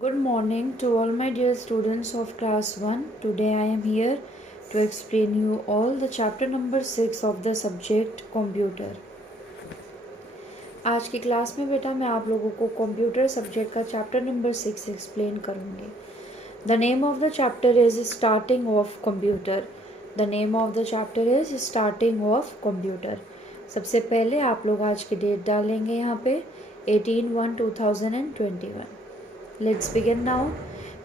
Good morning to all my dear students of class 1. Today I am here to explain you all the chapter number 6 of the subject computer. आज की class में बेटा मैं आप लोगों को computer subject का चैप्टर नंबर 6 एक्सप्लेन करूँगी. The name of the chapter is starting of computer. The name of the chapter is starting of computer. सबसे पहले आप लोग आज की डेट डालेंगे यहाँ पे 18/1/2021. Let's begin now.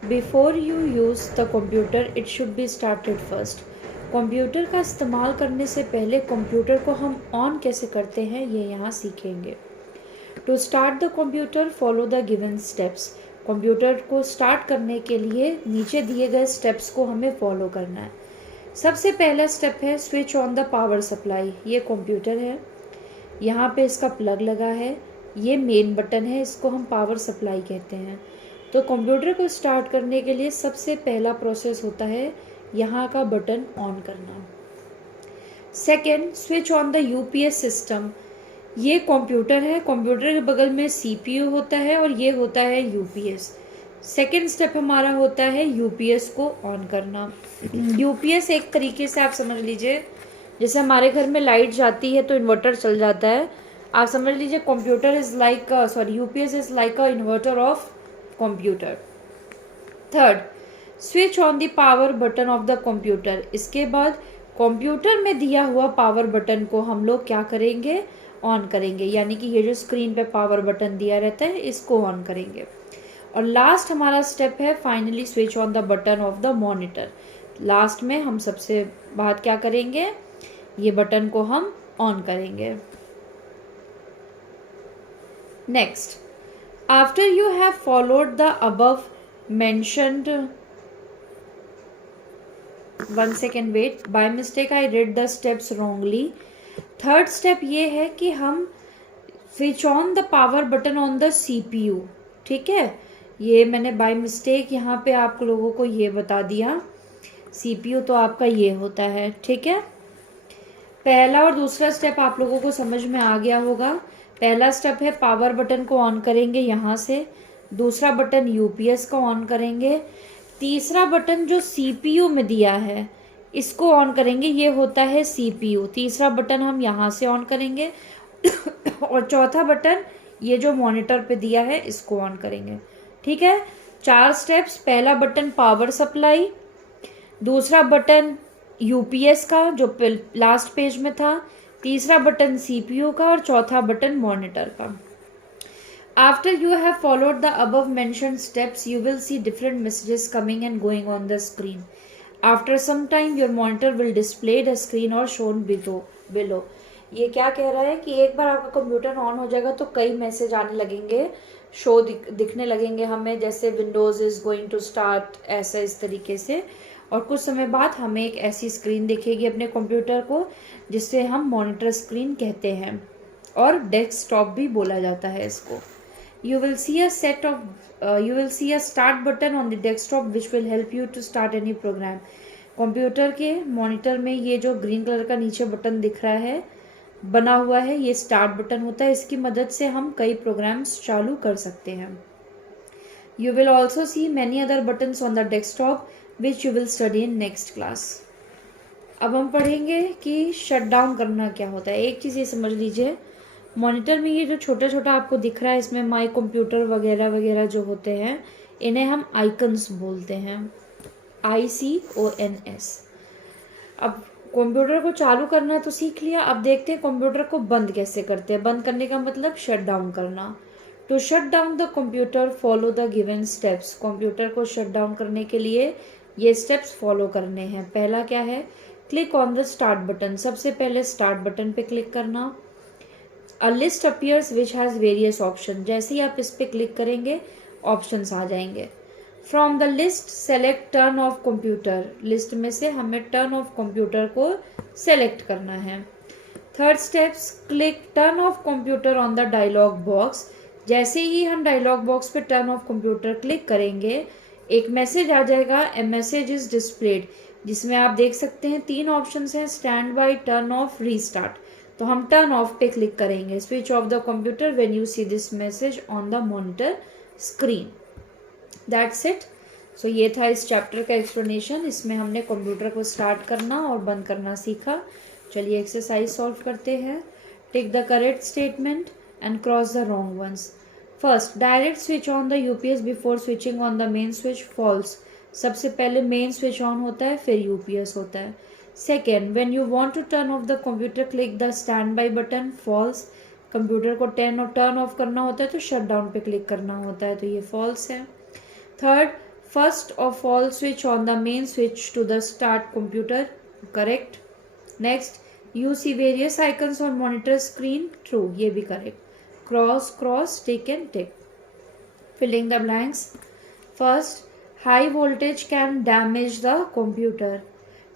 Before you use the computer, it should be started first. Computer का इस्तेमाल करने से पहले कंप्यूटर को हम ऑन कैसे करते हैं ये यहाँ सीखेंगे. To start the computer follow the given steps. Computer को स्टार्ट करने के लिए नीचे दिए गए स्टेप्स को हमें फॉलो करना है. सबसे पहला स्टेप है switch on the power supply. ये कंप्यूटर है, यहाँ पे इसका प्लग लगा है, ये मेन बटन है, इसको हम पावर सप्लाई कहते हैं. तो कंप्यूटर को स्टार्ट करने के लिए सबसे पहला प्रोसेस होता है यहाँ का बटन ऑन करना. Second, switch on the UPS system. ये कंप्यूटर है, कंप्यूटर के बगल में सीपीयू होता है और ये होता है यूपीएस. सेकेंड स्टेप हमारा होता है यूपीएस को ऑन करना. यूपीएस एक तरीके से आप समझ लीजिए जैसे हमारे घर में लाइट जाती है तो इन्वर्टर चल जाता है. आप समझ लीजिए computer is like UPS is like a inverter of computer. Third, switch on the power button of the computer. इसके बाद कंप्यूटर में दिया हुआ पावर बटन को हम लोग क्या करेंगे, ऑन करेंगे. यानी कि ये जो स्क्रीन पे पावर बटन दिया रहता है इसको ऑन करेंगे. और लास्ट हमारा स्टेप है finally switch on the button of the monitor. Last में हम सबसे बात क्या करेंगे, ये बटन को हम ऑन करेंगे. Next, after you have followed the above mentioned, one second wait, by mistake I read the steps wrongly. Third step ये है कि हम switch on the power button on the CPU. ठीक है, ये मैंने बाय मिस्टेक यहाँ पे आप लोगों को ये बता दिया. सीपीयू तो आपका ये होता है. ठीक है, पहला और दूसरा स्टेप आप लोगों को समझ में आ गया होगा. पहला स्टेप है पावर बटन को ऑन करेंगे यहाँ से, दूसरा बटन यूपीएस को ऑन करेंगे, तीसरा बटन जो सीपीयू में दिया है इसको ऑन करेंगे, ये होता है सीपीयू. तीसरा बटन हम यहाँ से ऑन करेंगे और चौथा बटन ये जो मॉनिटर पे दिया है इसको ऑन करेंगे. ठीक है, 4 स्टेप्स. पहला बटन पावर सप्लाई, दूसरा बटन यूपीएस का जो लास्ट पेज में था, तीसरा बटन सीपीयू का और चौथा बटन मॉनिटर का. After you have followed the above mentioned steps you will see different messages coming and going on the screen. After some time your monitor will display the screen और shown below. ये क्या कह रहा है कि एक बार आपका कंप्यूटर ऑन हो जाएगा तो कई मैसेज आने लगेंगे, शो दिखने लगेंगे हमें, जैसे Windows is going to start, ऐसा इस तरीके से. और कुछ समय बाद हमें एक ऐसी स्क्रीन दिखेगी अपने कंप्यूटर को जिसे हम मॉनिटर स्क्रीन कहते हैं और डेस्कटॉप भी बोला जाता है इसको. You will see a start button on the desktop which will help you to start any program. Computer के मॉनिटर में ये जो ग्रीन कलर का नीचे बटन दिख रहा है बना हुआ है, ये स्टार्ट बटन होता है. इसकी मदद से हम कई प्रोग्राम्स चालू कर सकते हैं. You will also see many other buttons on the desktop which you will study in next class. अब हम पढ़ेंगे कि शट डाउन करना क्या होता है. एक चीज़ ये समझ लीजिए, मॉनिटर में ये जो छोटा छोटा आपको दिख रहा है इसमें माई कंप्यूटर वगैरह वगैरह जो होते हैं इन्हें हम आइकन्स बोलते हैं, ICONS. अब कंप्यूटर को चालू करना तो सीख लिया, अब देखते हैं कंप्यूटर को बंद कैसे करते हैं. बंद करने का मतलब शट डाउन करना. To shut down the computer follow the given steps. Computer को शट डाउन करने के लिए ये स्टेप्स फॉलो करने हैं. पहला क्या है, click on the start button. सबसे पहले स्टार्ट बटन पे क्लिक करना. A list appears which has various option. जैसे ही आप इस पे क्लिक करेंगे ऑप्शंस आ जाएंगे. From the list select turn off computer. List में से हमें टर्न ऑफ कंप्यूटर को सेलेक्ट करना है. Third steps, click turn off computer on the dialog box. जैसे ही हम डायलॉग बॉक्स पे टर्न ऑफ कंप्यूटर क्लिक करेंगे एक मैसेज आ जाएगा, ए मैसेज इज डिस्प्लेड, जिसमें आप देख सकते हैं 3 ऑप्शंस हैं, stand by, turn off, restart. तो हम टर्न ऑफ पे क्लिक करेंगे. Switch off the computer when you see this message on the monitor screen. That's it. So ये था इस चैप्टर का एक्सप्लेनेशन। इसमें हमने कंप्यूटर को स्टार्ट करना और बंद करना सीखा। चलिए एक्सरसाइज सॉल्व करते हैं। Take the correct statement and cross the wrong ones. First, direct switch on the UPS before switching on the main switch, false. सबसे पहले मेन स्विच ऑन होता है फिर यूपीएस होता है। Second, when you want to turn off the computer click the stand by button, false. Computer को turn off करना होता है तो शट डाउन पे क्लिक करना होता है, तो ये फॉल्स है। Third, first of all switch on the main switch to the start computer, correct. Next, you see various icons on monitor screen, true, ये भी correct. Cross cross, tick and tick. Filling the blanks. First, high voltage can damage the computer.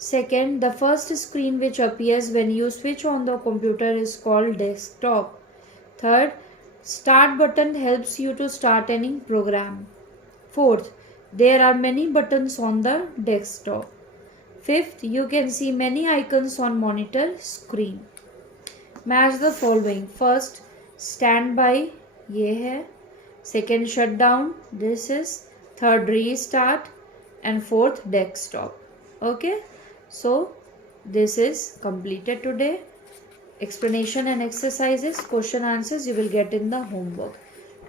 Second, the first screen which appears when you switch on the computer is called desktop. Third, start button helps you to start any program. Fourth, there are many buttons on the desktop. Fifth, you can see many icons on monitor screen. Match the following. First, standby, ये है. Second, shutdown, this is. Third, restart, and fourth, desktop. Okay, so this is completed today. Explanation and exercises, question answers you will get in the homework.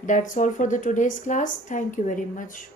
That's all for the today's class. Thank you very much.